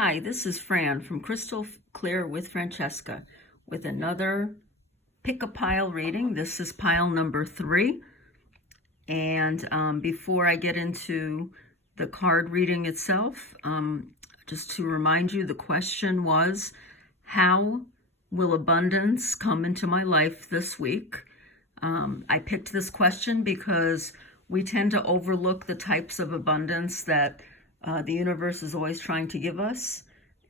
Hi, this is Fran from Crystal Clear with Francesca with another Pick a Pile reading. This is pile number 3. And before I get into the card reading itself, just to remind you, the question was, how will abundance come into my life this week? I picked this question because we tend to overlook the types of abundance that the universe is always trying to give us.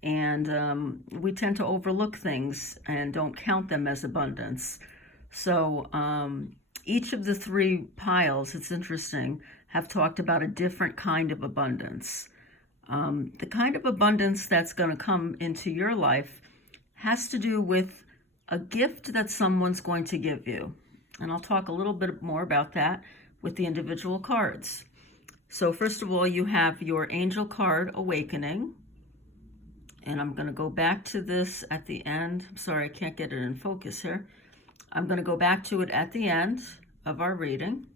And we tend to overlook things and don't count them as abundance. So each of the 3 piles, it's interesting, have talked about a different kind of abundance. The kind of abundance that's going to come into your life has to do with a gift that someone's going to give you. And I'll talk a little bit more about that with the individual cards. So first of all, you have your angel card, Awakening. And I'm going to go back to this at the end. I'm sorry, I can't get it in focus here. I'm going to go back to it at the end of our reading.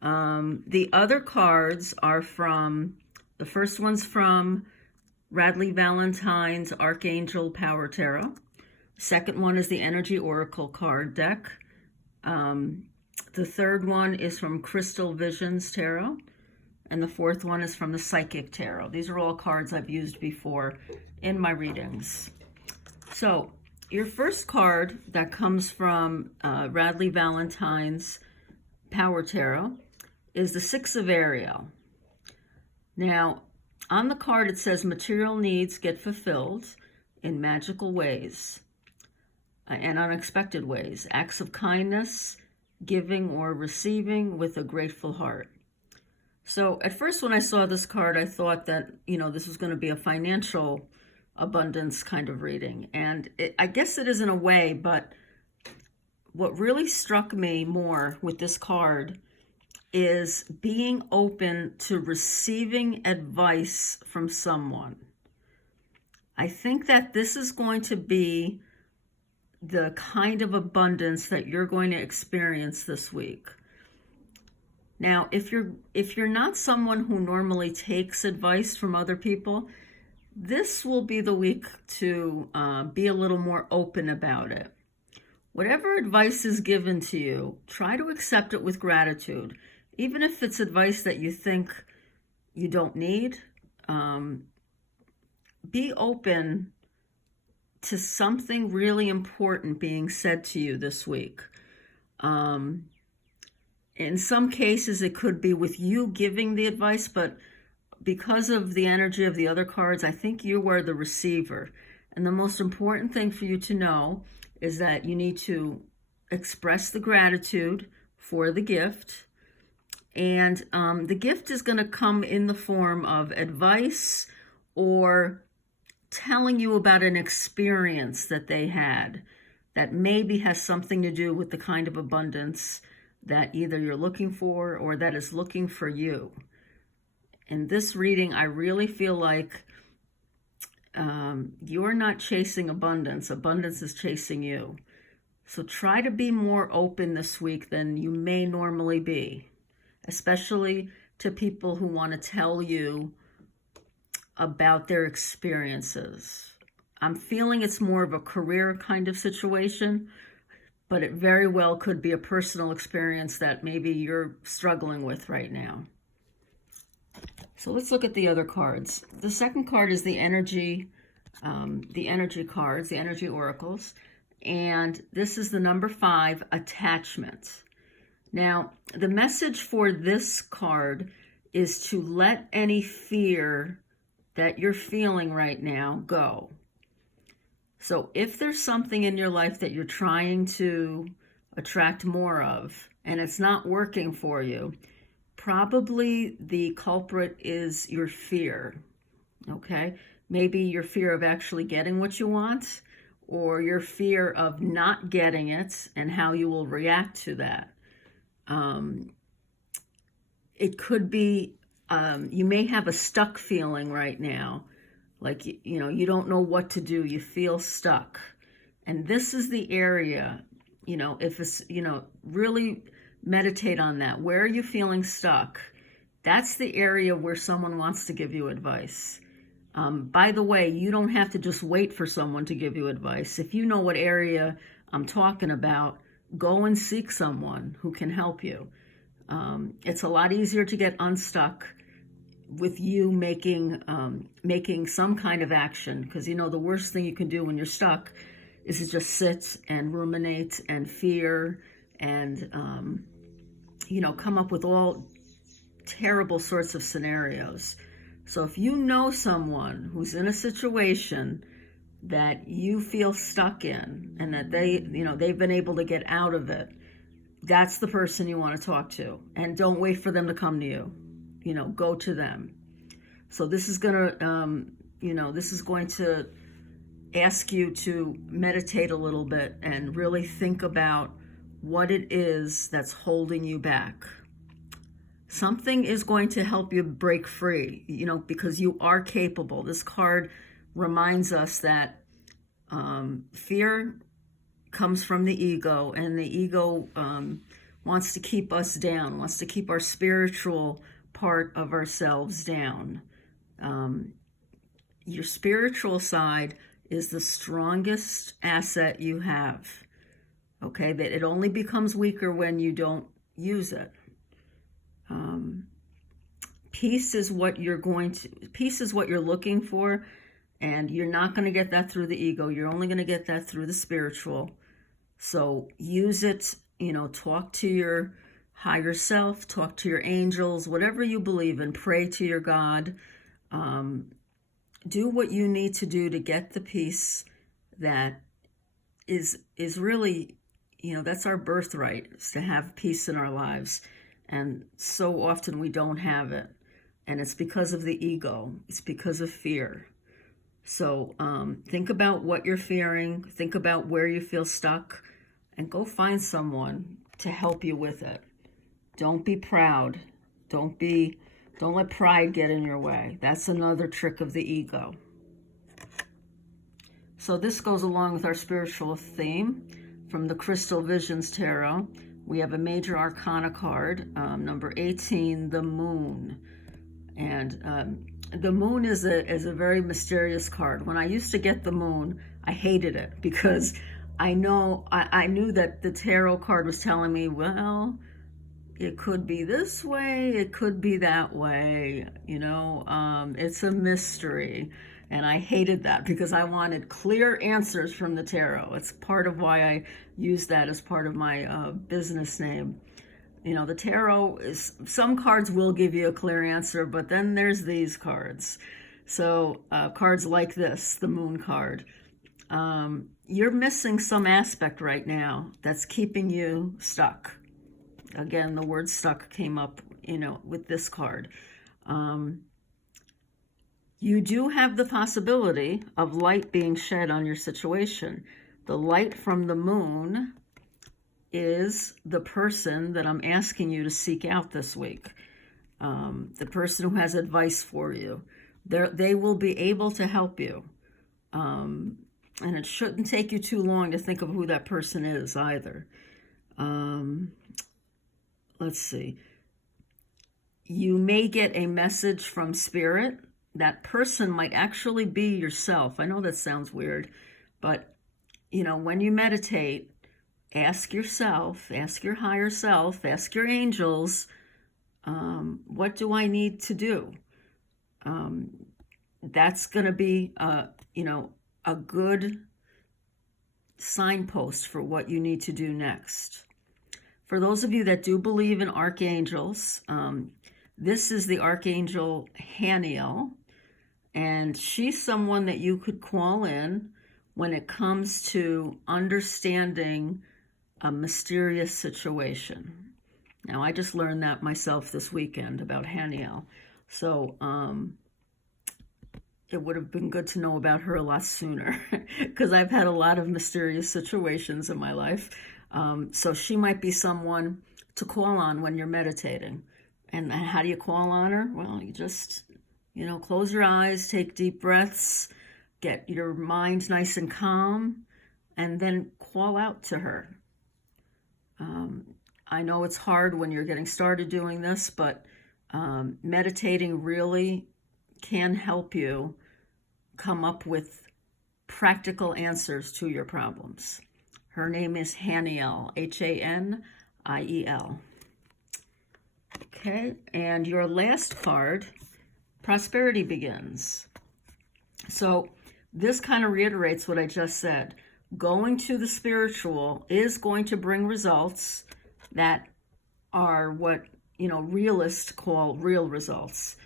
The other cards are the first one's from Radleigh Valentine's Archangel Power Tarot. Second one is the Energy Oracle card deck. The third one is from Crystal Visions Tarot. And the fourth one is from the Psychic Tarot. These are all cards I've used before in my readings. So your first card that comes from Radleigh Valentine's Power Tarot is the Six of Ariel. Now, on the card it says material needs get fulfilled in magical ways and unexpected ways. Acts of kindness, giving or receiving with a grateful heart. So at first when I saw this card, I thought that, this was going to be a financial abundance kind of reading. And I guess it is in a way, but what really struck me more with this card is being open to receiving advice from someone. I think that this is going to be the kind of abundance that you're going to experience this week. Now, if you're not someone who normally takes advice from other people, this will be the week to be a little more open about it. Whatever advice is given to you, try to accept it with gratitude. Even if it's advice that you think you don't need, be open to something really important being said to you this week. In some cases, it could be with you giving the advice, but because of the energy of the other cards, I think you are the receiver. And the most important thing for you to know is that you need to express the gratitude for the gift. And the gift is going to come in the form of advice or telling you about an experience that they had that maybe has something to do with the kind of abundance that either you're looking for or that is looking for you. In this reading, I really feel like you're not chasing abundance. Abundance is chasing you. So try to be more open this week than you may normally be, especially to people who want to tell you about their experiences. I'm feeling it's more of a career kind of situation, but it very well could be a personal experience that maybe you're struggling with right now. So let's look at the other cards. The second card is the energy cards, the energy oracles. And this is the number 5, attachment. Now, the message for this card is to let any fear that you're feeling right now go. So if there's something in your life that you're trying to attract more of and it's not working for you, probably the culprit is your fear, okay? Maybe your fear of actually getting what you want, or your fear of not getting it and how you will react to that. It could be, you may have a stuck feeling right now. Like, you don't know what to do. You feel stuck. And this is the area, if it's, really meditate on that. Where are you feeling stuck? That's the area where someone wants to give you advice. By the way, you don't have to just wait for someone to give you advice. If you know what area I'm talking about, go and seek someone who can help you. It's a lot easier to get unstuck with you making some kind of action, because the worst thing you can do when you're stuck is to just sit and ruminate and fear and come up with all terrible sorts of scenarios. So if you know someone who's in a situation that you feel stuck in and that they've been able to get out of it, that's the person you want to talk to. And don't wait for them to come to you. Go to them. So this is going to ask you to meditate a little bit and really think about what it is that's holding you back. Something is going to help you break free, because you are capable. This card reminds us that fear comes from the ego, and the ego wants to keep us down, wants to keep our spiritual part of ourselves down. Your spiritual side is the strongest asset you have. Okay, that it only becomes weaker when you don't use it. Peace is what you're looking for, and you're not going to get that through the ego. You're only going to get that through the spiritual. So use it, talk to your higher self, talk to your angels, whatever you believe in, pray to your God. Do what you need to do to get the peace that is really, that's our birthright, is to have peace in our lives. And so often we don't have it. And it's because of the ego. It's because of fear. So think about what you're fearing. Think about where you feel stuck. And go find someone to help you with it. Don't be proud. Don't let pride get in your way. That's another trick of the ego. So this goes along with our spiritual theme from the Crystal Visions Tarot. We have a major arcana card, number 18, the Moon. And the Moon is a very mysterious card. When I used to get the Moon, I hated it because I knew that the tarot card was telling me, well, it could be this way, it could be that way, it's a mystery. And I hated that because I wanted clear answers from the tarot. It's part of why I use that as part of my business name. The tarot is, some cards will give you a clear answer, but then there's these cards. So cards like this, the Moon card. You're missing some aspect right now that's keeping you stuck. Again, the word stuck came up, with this card. You do have the possibility of light being shed on your situation. The light from the Moon is the person that I'm asking you to seek out this week. The person who has advice for you. They will be able to help you. And it shouldn't take you too long to think of who that person is either. Let's see. You may get a message from Spirit. That person might actually be yourself. I know that sounds weird, but when you meditate, ask yourself, ask your higher self, ask your angels, what do I need to do? That's going to be, a good signpost for what you need to do next. For those of you that do believe in archangels, this is the Archangel Haniel, and she's someone that you could call in when it comes to understanding a mysterious situation. Now, I just learned that myself this weekend about Haniel. So it would have been good to know about her a lot sooner because I've had a lot of mysterious situations in my life. So she might be someone to call on when you're meditating. And how do you call on her? Well, you just, close your eyes, take deep breaths, get your mind nice and calm, and then call out to her. I know it's hard when you're getting started doing this, but meditating really can help you come up with practical answers to your problems. Her name is Haniel, Haniel. Okay, and your last card, Prosperity Begins. So this kind of reiterates what I just said. Going to the spiritual is going to bring results that are what, realists call real results.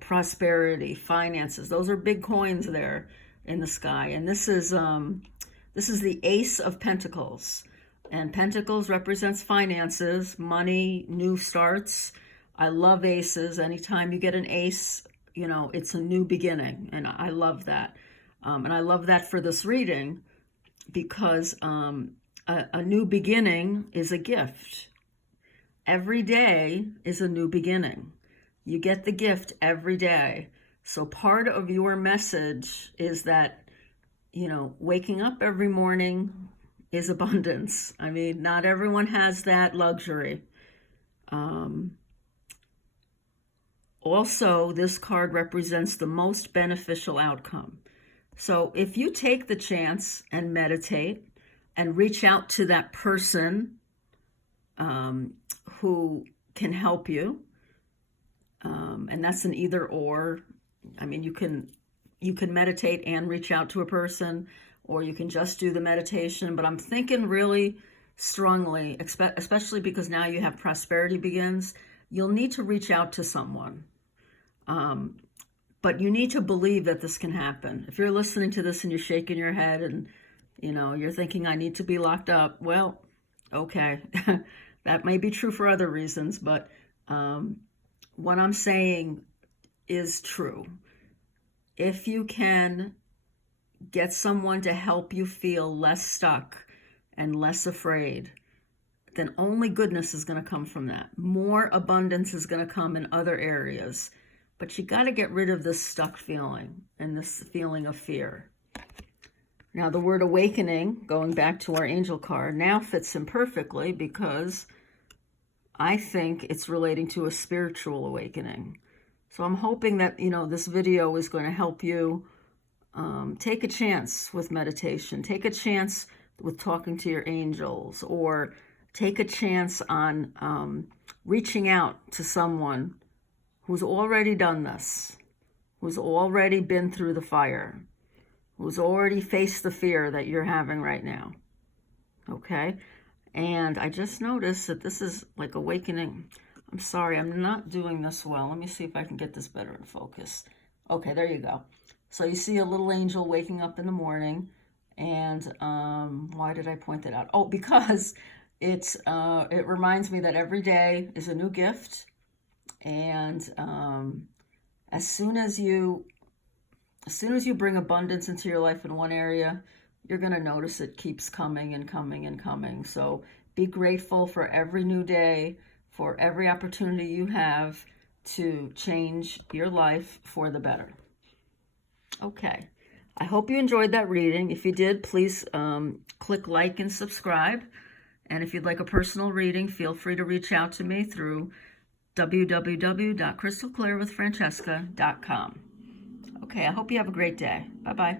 Prosperity, finances, those are big coins there in the sky. And this is the Ace of Pentacles. And Pentacles represents finances, money, new starts. I love aces. Anytime you get an ace, it's a new beginning. And I love that. And I love that for this reading because a new beginning is a gift. Every day is a new beginning. You get the gift every day. So part of your message is that, waking up every morning is abundance. I mean, not everyone has that luxury. Also, this card represents the most beneficial outcome. So if you take the chance and meditate and reach out to that person who can help you, and that's an either or. I mean, you can meditate and reach out to a person, or you can just do the meditation. But I'm thinking really strongly, especially because now you have Prosperity Begins, you'll need to reach out to someone. But you need to believe that this can happen. If you're listening to this and you're shaking your head and, you're thinking, I need to be locked up. Well, okay. That may be true for other reasons, but what I'm saying is true. If you can get someone to help you feel less stuck and less afraid, then only goodness is going to come from that. More abundance is going to come in other areas. But you got to get rid of this stuck feeling and this feeling of fear. Now, the word awakening, going back to our angel card, now fits in perfectly because I think it's relating to a spiritual awakening. So I'm hoping that, this video is going to help you take a chance with meditation, take a chance with talking to your angels, or take a chance on reaching out to someone who's already done this, who's already been through the fire, who's already faced the fear that you're having right now. Okay? And I just noticed that this is like awakening. I'm sorry, I'm not doing this well. Let me see if I can get this better in focus. Okay, there you go. So you see a little angel waking up in the morning. And why did I point that out? Oh, because it reminds me that every day is a new gift. And as soon as you bring abundance into your life in one area, you're going to notice it keeps coming and coming and coming. So be grateful for every new day, for every opportunity you have to change your life for the better. Okay. I hope you enjoyed that reading. If you did, please click like and subscribe. And if you'd like a personal reading, feel free to reach out to me through www.crystalclearwithfrancesca.com. Okay, I hope you have a great day. Bye-bye.